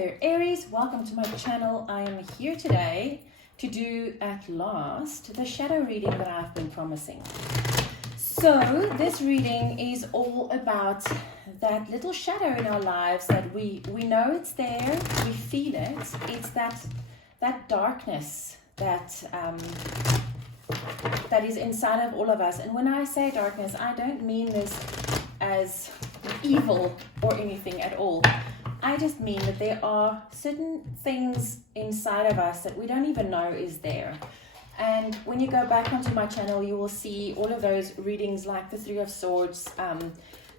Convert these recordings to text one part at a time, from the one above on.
there, Aries. Welcome to my channel. I am here today to do, at last, the shadow reading that I've been promising. So this reading is all about that little shadow in our lives that we know it's there, we feel it. It's that darkness that is inside of all of us. And when I say darkness, I don't mean this as evil or anything at all. I just mean that there are certain things inside of us that we don't even know is there. And when you go back onto my channel, you will see all of those readings like the Three of Swords,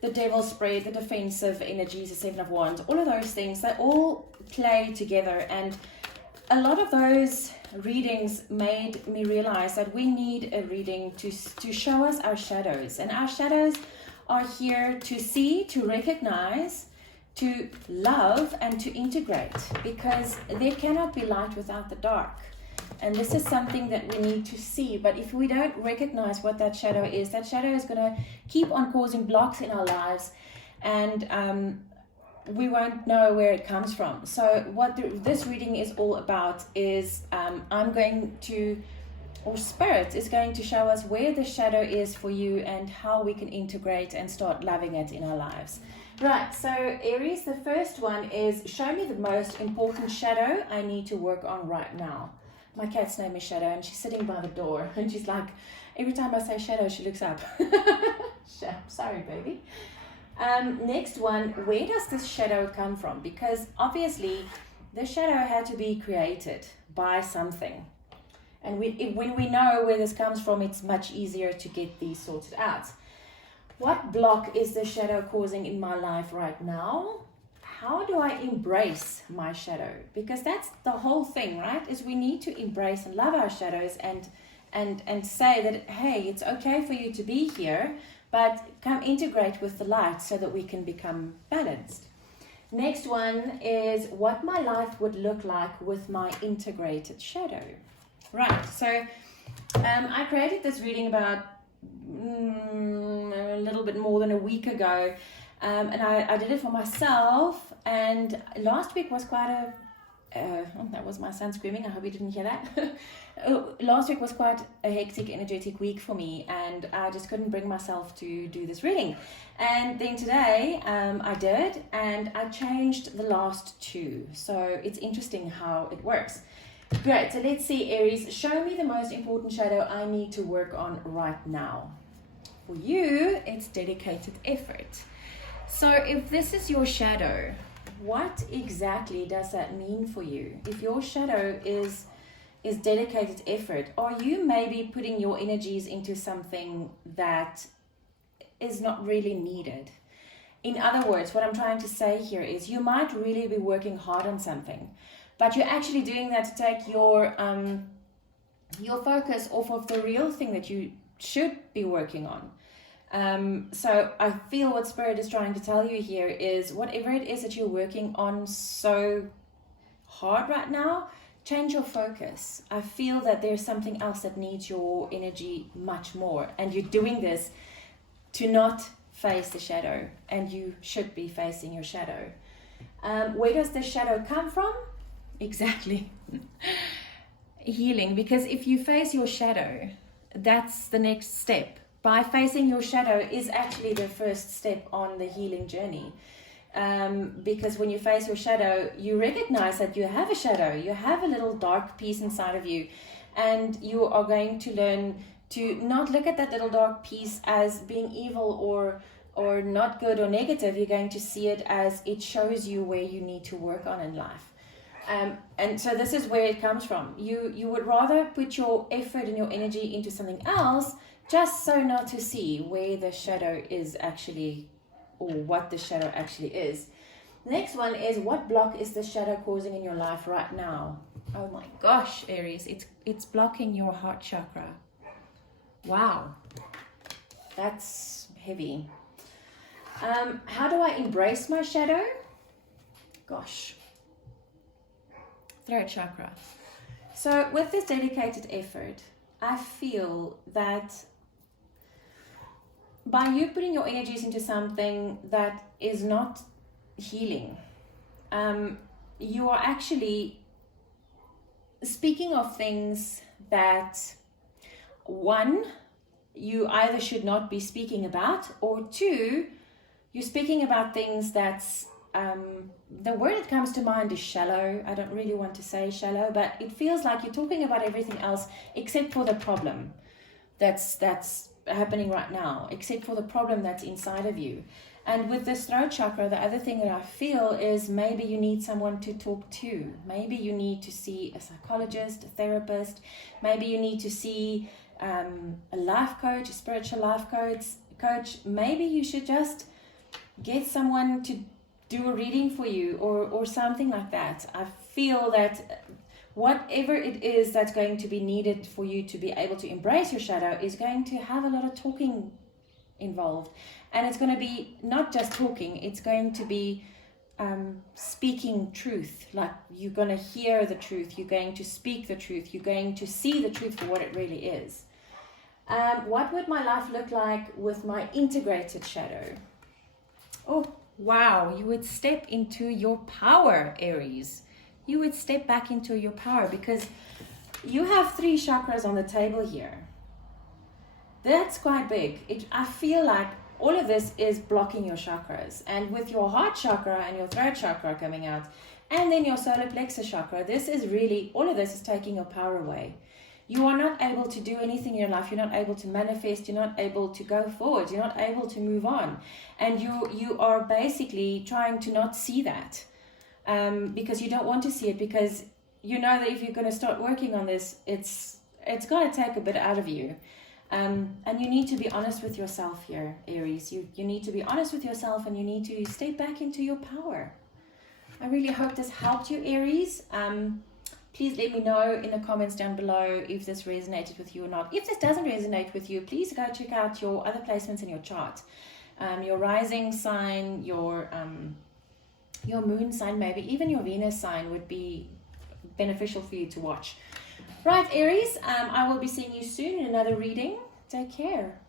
the Devil's Spread, the defensive energies, the Seven of Wands, all of those things, they all play together. And a lot of those readings made me realize that we need a reading to show us our shadows. And our shadows are here to see, to recognize, to love, and to integrate, because there cannot be light without the dark. And this is something that we need to see. But if we don't recognize what that shadow is going to keep on causing blocks in our lives, and we won't know where it comes from. So what this reading is all about is Spirit is going to show us where the shadow is for you and how we can integrate and start loving it in our lives. Right, so Aries, the first one is, show me the most important shadow I need to work on right now. My cat's name is Shadow, and she's sitting by the door, and she's like, every time I say shadow, she looks up. Sorry, baby. Next one, where does this shadow come from? Because obviously, the shadow had to be created by something. And when we know where this comes from, it's much easier to get these sorted out. What block is the shadow causing in my life right now? How do I embrace my shadow? Because that's the whole thing, right? Is we need to embrace and love our shadows and say that, hey, it's okay for you to be here, but come integrate with the light so that we can become balanced. Next one is what my life would look like with my integrated shadow. Right, so I created this reading about a little bit more than a week ago, and I did it for myself, and last week was quite that was my son screaming, I hope you didn't hear that. Last week was quite a hectic, energetic week for me, and I just couldn't bring myself to do this reading. And then today I did, and I changed the last two, so it's interesting how it works. Great, so let's see, Aries, show me the most important shadow I need to work on right now. For you, it's dedicated effort. So if this is your shadow, what exactly does that mean for you? If your shadow is dedicated effort, are you maybe putting your energies into something that is not really needed? In other words, what I'm trying to say here is you might really be working hard on something, but you're actually doing that to take your focus off of the real thing that you should be working on. So I feel what Spirit is trying to tell you here is whatever it is that you're working on so hard right now, change your focus. I feel that there's something else that needs your energy much more, and you're doing this to not face the shadow, and you should be facing your shadow. Where does the shadow come from? Exactly. Healing, because if you face your shadow, that's the next step. By facing your shadow is actually the first step on the healing journey. Because when you face your shadow, you recognize that you have a shadow, you have a little dark piece inside of you, and you are going to learn to not look at that little dark piece as being evil or not good or negative. You're going to see it as it shows you where you need to work on in life. And so this is where it comes from. You would rather put your effort and your energy into something else just so not to see where the shadow is actually, or what the shadow actually is. Next one is, what block is the shadow causing in your life right now? Oh my gosh, Aries, it's blocking your heart chakra. Wow, that's heavy. How do I embrace my shadow? Gosh. Throat chakra. So with this dedicated effort, I feel that by you putting your energies into something that is not healing, you are actually speaking of things that, one, you either should not be speaking about, or two, you're speaking about things that's, the word that comes to mind is shallow. I don't really want to say shallow, but it feels like you're talking about everything else except for the problem that's happening right now, except for the problem that's inside of you. And with this throat chakra, the other thing that I feel is maybe you need someone to talk to. Maybe you need to see a psychologist, a therapist. Maybe you need to see a life coach, a spiritual life coach. Maybe you should just get someone to do a reading for you, or something like that. I feel that whatever it is that's going to be needed for you to be able to embrace your shadow is going to have a lot of talking involved. And it's going to be not just talking, it's going to be speaking truth. Like, you're going to hear the truth, you're going to speak the truth, you're going to see the truth for what it really is. What would my life look like with my integrated shadow? Oh, wow, you would step into your power, Aries. You would step back into your power, because you have 3 chakras on the table here. That's quite big. I feel like all of this is blocking your chakras. And with your heart chakra and your throat chakra coming out, and then your solar plexus chakra, this is really, all of this is taking your power away. You are not able to do anything in your life. You're not able to manifest. You're not able to go forward. You're not able to move on. And you are basically trying to not see that, because you don't want to see it, because you know that if you're going to start working on this, it's going to take a bit out of you. And you need to be honest with yourself here, Aries. You need to be honest with yourself, and you need to step back into your power. I really hope this helped you, Aries. Please let me know in the comments down below if this resonated with you or not. If this doesn't resonate with you, please go check out your other placements in your chart. Your rising sign, your moon sign, maybe even your Venus sign would be beneficial for you to watch. Right, Aries, I will be seeing you soon in another reading. Take care.